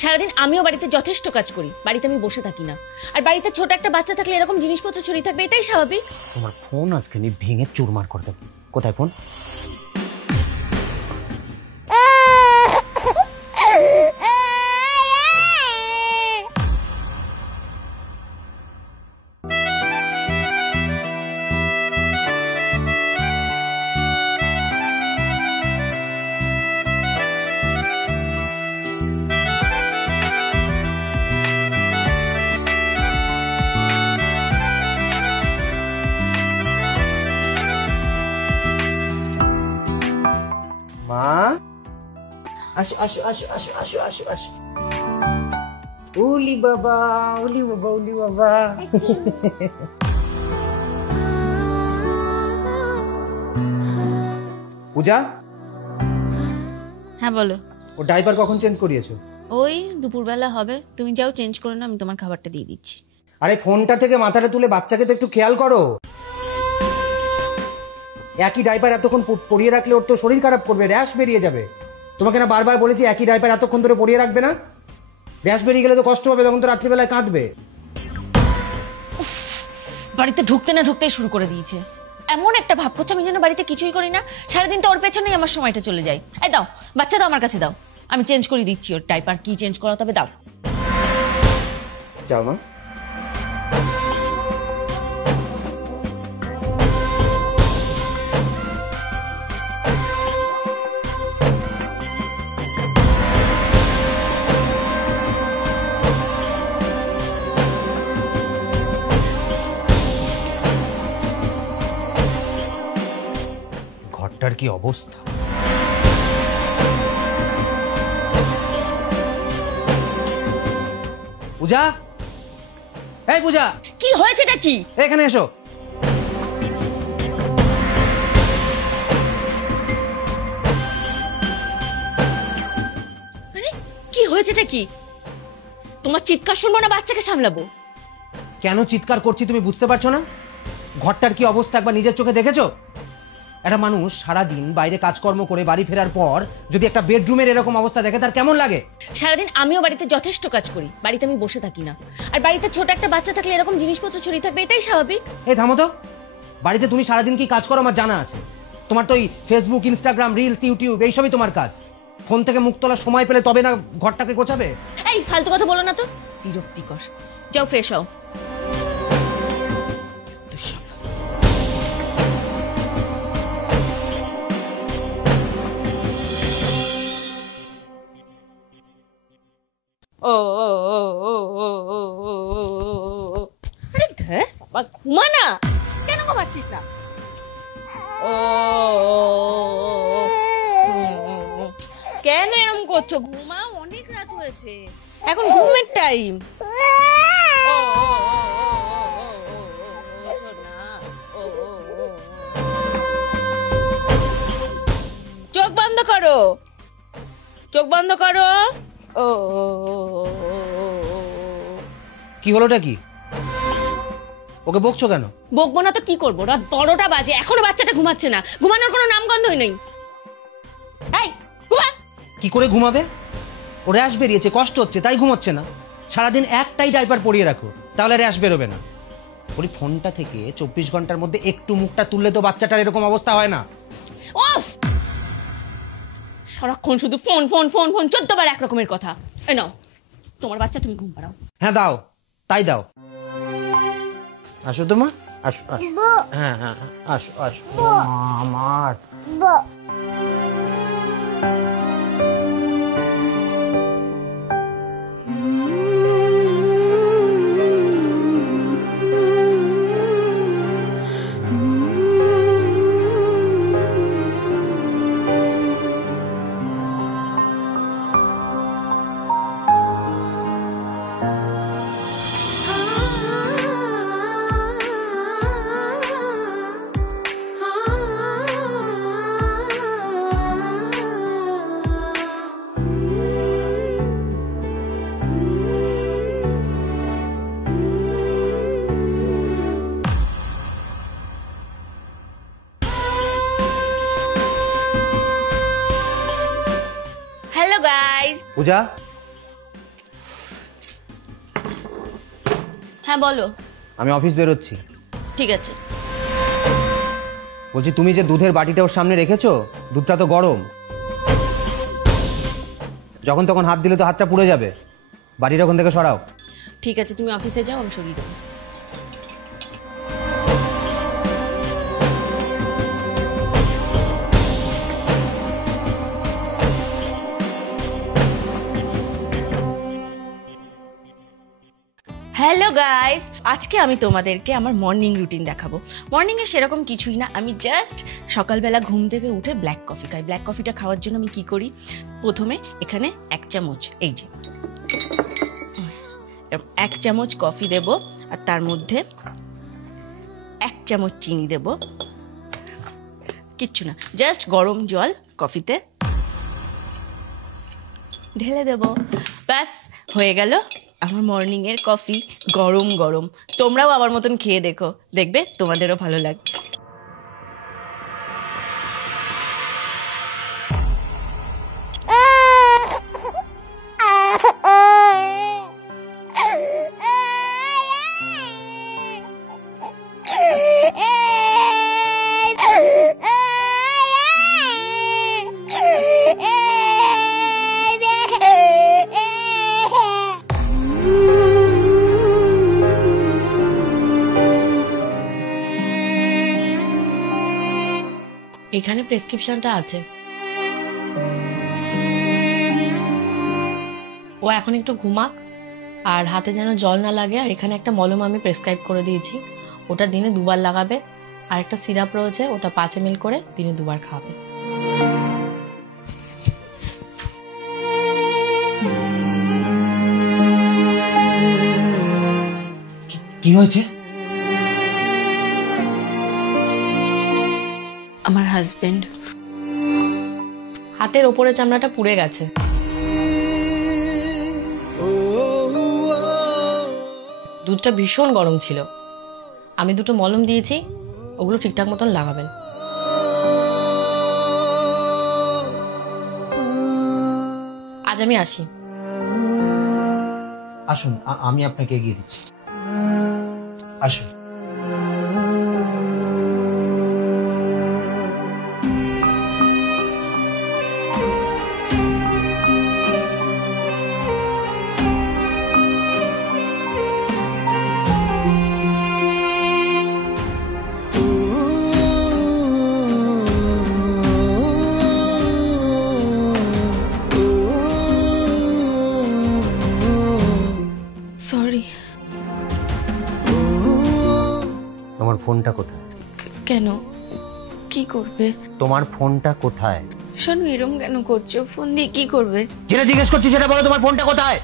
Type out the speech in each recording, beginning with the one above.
সারাদিন আমিও বাড়িতে যথেষ্ট কাজ করি, বাড়িতে আমি বসে থাকি না। আর বাড়িতে ছোট একটা বাচ্চা থাকলে এরকম জিনিসপত্র ছড়িয়ে থাকবে, এটাই স্বাভাবিক। তোমার ফোন আজকে আমি ভেঙে চুরমার করে দেবো। কোথায় ফোন? মা, আসো আসো আসো আসো আসো আসো আসো। ওলি বাবা, ওলি বাবা, ওলি বাবা। পূজা, হ্যাঁ বলো। ও ডাইপার কখন চেঞ্জ করিয়েছো? ওই দুপুরবেলা হবে, তুমি যাও চেঞ্জ করে না, আমি তোমার খাবারটা দিয়ে দিচ্ছি। আরে ফোনটা থেকে মাথাটা তুলে বাচ্চাকে তো একটু খেয়াল করো। একই ডাইপার এতক্ষণ পরিয়ে রাখলে ওর তো শরীর খারাপ করবে, র্যাশ বেরিয়ে যাবে। তোমাকে না বারবার বলেছি একই ডাইপার এতক্ষণ ধরে পরিয়ে রাখবে না, র্যাশ বেরিয়ে গেলে তো কষ্ট হবে, তখন তো রাত্রিবেলায় কাঁদবে। বাড়িতে ঢুকতে না ঢুকতেই শুরু করে দিয়েছে। এমন একটা ভাব করছে আমি যেন বাড়িতে কিছুই করি না, সারাদিন তো ওর পেছনেই আমার সময়টা চলে যায়। এই দাও বাচ্চা, দাও আমার কাছে দাও, আমি চেঞ্জ করে দিচ্ছি ওর ডাইপার। কি চেঞ্জ করা তবে দাও। যাও মা। ঘরটার কি অবস্থা! পূজা, এই পূজা, কি হয়েছেটা কি? এখানে এসো। আরে কি হয়েছেটা কি? তোমার চিৎকার শুনবো না বাচ্চাকে সামলাবো? কেন চিৎকার করছি তুমি বুঝতে পারছো না? ঘরটার কি অবস্থা একবার নিজের চোখে দেখেছো? একটা মানুষ সারাদিন বাইরে কাজকর্ম করে বাড়ি ফেরার পর যদি একটা বেডরুমের এরকম অবস্থা দেখে তার কেমন লাগে? সারাদিন আমিও বাড়িতে যথেষ্ট কাজ করি, বাড়িতে আমি বসে থাকি না। আর বাড়িতে ছোট একটা বাচ্চা থাকলে এরকম জিনিসপত্র ছড়িয়ে থাকবে, এটাই স্বাভাবিক। এই থামো তো। বাড়িতে তুমি সারাদিন কি কাজ করো আমার জানা আছে। তোমার তো এই ফেসবুক, ইনস্টাগ্রাম, রিলস, ইউটিউব এইসবই তোমার কাজ। ফোন থেকে মুখ তোলার সময় পেলে তবে না ঘরটাকে গোছাবে। এই ফালতু কথা বলো না তো, বিরক্তিকর। যাও ফ্রেশ হও। ও ও ও ও ও ও ও ও, আরে ধর বাবা, ঘুমা না। কেন ঘুমাচ্ছিস না? ও কেন এরকম করছো? ঘুমাও, অনেক রাত হয়েছে, এখন ঘুমের টাইম। চোখ বন্ধ করো, চোখ বন্ধ করো। ও কি হলোটা কি? ওকে বকছো কেন? বকবো না তো কি করবো? রাত 12টা বাজে, এখনো বাচ্চাটা ঘুমাচ্ছে না। ঘুমানোর কোনো নামগন্ধই নেই। এই ঘুমা। কি করে ঘুমাবে? ও র্যাশ বেরিয়েছে, কষ্ট হচ্ছে তাই ঘুমাচ্ছে না। সারাদিন একটাই ডাইপার পরিয়ে রাখো, তাহলে র্যাশ বেরোবে না। ওই ফোনটা থেকে 24 ঘন্টার মধ্যে একটু মুখটা তুললে তো বাচ্চাটার এরকম অবস্থা হয় না। অফ! সারাক্ষণ শুধু ফোন ফোন ফোন ফোন, 14 বার এক রকমের কথা। এই নাও তোমার বাচ্চা, তুমি ঘুম পাড়াও। হ্যাঁ দাও, তাই দাও। আসো তো মা, আসো আসো। হ্যাঁ হ্যাঁ আসো আসো। আমার হ্যালো গাইস। পূজা, হ্যাঁ বলো। আমি অফিস বেরোচ্ছি। ঠিক আছে। বলছি তুমি যে দুধের বাটিটা ওর সামনে রেখেছো, দুধটা তো গরম, যখন তখন হাত দিলে তো হাতটা পুড়ে যাবে। বাটিটা ওখান থেকে সরাও। ঠিক আছে, তুমি অফিসে যাও, আমি সরিয়ে দেবো। হ্যালো গাইস, আজকে আমি তোমাদেরকে আমার মর্নিং রুটিন দেখাবো। মর্নিংয়ে সেরকম কিছুই না, আমি জাস্ট সকালবেলা ঘুম থেকে উঠে ব্ল্যাক কফি খাই। ব্ল্যাক কফিটা খাওয়ার জন্য আমি কি করি, প্রথমে এখানে 1 চামচ, এই যে 1 চামচ কফি দেব, আর তার মধ্যে 1 চামচ চিনি দেব, কিচ্ছু না, জাস্ট গরম জল কফিতে ঢেলে দেব, ব্যাস হয়ে গেল আমার মর্নিং এর কফি, গরম গরম। তোমরাও আমার মতন খেয়ে দেখো, দেখবে তোমাদেরও ভালো লাগবে। এখানে প্রেসক্রিপশনটা আছে। ও এখন একটু ঘুমাক, আর হাতে যেন জল না লাগে। আর এখানে একটা মলম আমি প্রেসক্রাইব করে দিয়েছি, ওটা দিনে 2 বার লাগাবে। আর একটা সিরাপ রয়েছে, ওটা 5 ml করে দিনে 2 বার খাবে। কি হয়েছে? আমার হাজবেন্ড। হাতের ওপরে চামড়াটা পুড়ে গেছে। দুধটা ভীষণ গরম ছিল, আমি 2টো মলম দিয়েছি, ওগুলো ঠিকঠাক মতন লাগাবেন। আজ আমি আসি। আসুন, আমি আপনাকে এগিয়ে দিচ্ছি। আসুন। সরি। তোমার ফোনটা কোথায়? কেন, কি করবে? তোমার ফোনটা কোথায়? শোনো, এরম কেন করছো? ফোন দিয়ে কি করবে? যেটা জিজ্ঞেস করছি সেটা বলো, তোমার ফোনটা কোথায়?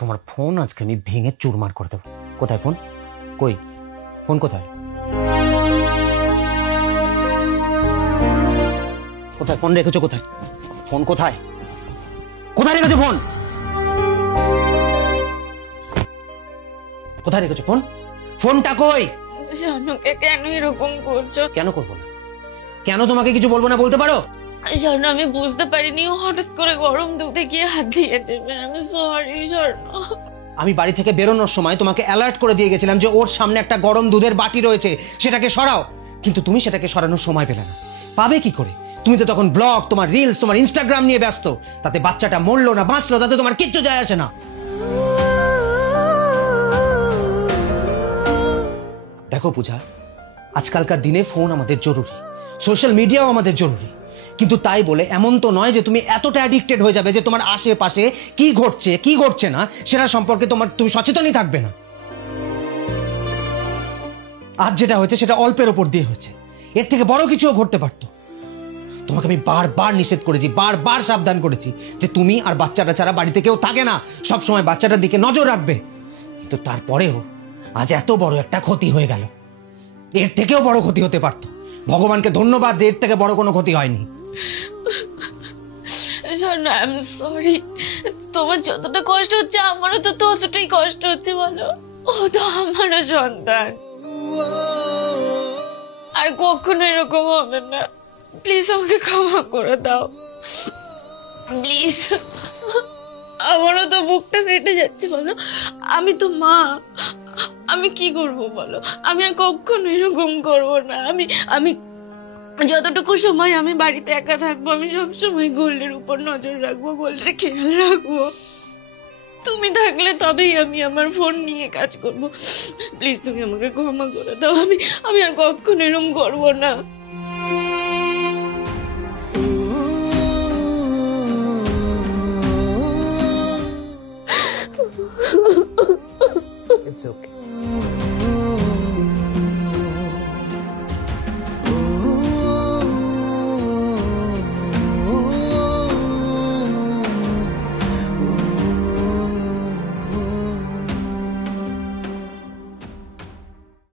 তোমার ফোন আজকে আমি ভেঙে চুরমার করে দেবো। কোথায় ফোন? কই ফোন কোথায়? কোথায় ফোন রেখেছো? কোথায় ফোন? কোথায় কোথায় রেখেছো ফোন? কোথায় রেখেছো ফোন? ফোনটা কই? শোনোকে কেন এরকম করছো? কেন করবো না? কেন তোমাকে কিছু বলবো না বলতে পারো? স্বর্ণ, আমি বুঝতে পারিনি ও হঠাৎ করে গরম দুধে গিয়ে হাত দিয়ে দেবে। আমি সরি স্বর্ণ। আমি বাড়ি থেকে বেরোনোর সময় তোমাকে অ্যালার্ট করে দিয়ে গেছিলাম যে ওর সামনে একটা গরম দুধের বাটি রয়েছে, সেটাকে সরাও। কিন্তু তুমি সেটাকে সরানোর সময় পেলে না। পাবে কি করে? তুমি তো তখন ব্লগ, তোমার রিলস, তোমার ইনস্টাগ্রাম নিয়ে ব্যস্ত। তাতে বাচ্চাটা মরলো না বাঁচলো তাতে তোমার কিচ্ছু যায় আসে না। দেখো পূজা, আজকালকার দিনে ফোন আমাদের জরুরি, সোশ্যাল মিডিয়াও আমাদের জরুরি, কিন্তু তাই বলে এমন তো নয় যে তুমি এতটা অ্যাডিক্টেড হয়ে যাবে যে তোমার আশেপাশে কি ঘটছে কি ঘটছে না সেটা সম্পর্কে তুমি সচেতনই থাকবে না। আর যেটা হয়েছে সেটা অল্পের ওপর দিয়ে হয়েছে, এর থেকে বড় কিছুও ঘটতে পারতো। তোমাকে আমি বারবার নিষেধ করেছি, বারবার সাবধান করেছি যে তুমি আর বাচ্চাটা ছাড়া বাড়িতে কেউ থাকে না, সবসময় বাচ্চাটার দিকে নজর রাখবে। কিন্তু তারপরেও আজ এত বড় একটা ক্ষতি হয়ে গেল। এর থেকেও বড় ক্ষতি হতে পারতো। ভগবানকে ধন্যবাদ যে এর থেকে বড় কোনো ক্ষতি হয়নি। শোনো, আই এম সরি। তোমার যতটা কষ্ট হচ্ছে আমারও তো ততটাই কষ্ট হচ্ছে। বলো, ও তো আমারও সন্তান। আর কখনো এরকম হবে না। প্লিজ আমাকে ক্ষমা করে দাও, প্লিজ। আমারও তো বুকটা ফেটে যাচ্ছে বলো। আমি তো মা, আমি কি করব বলো? আমি আর কখনো এরকম করব না। আমি আমি যতটুকু সময় আমি বাড়িতে একা থাকবো, আমি সবসময় গোল্ডের উপর নজর রাখবো, গোল্ডের খেয়াল রাখবো। তুমি থাকলে তবেই আমি আমার ফোন নিয়ে কাজ করব। প্লিজ তুমি আমাকে ক্ষমা করে দাও, আমি আর কখনো এরকম করবো না।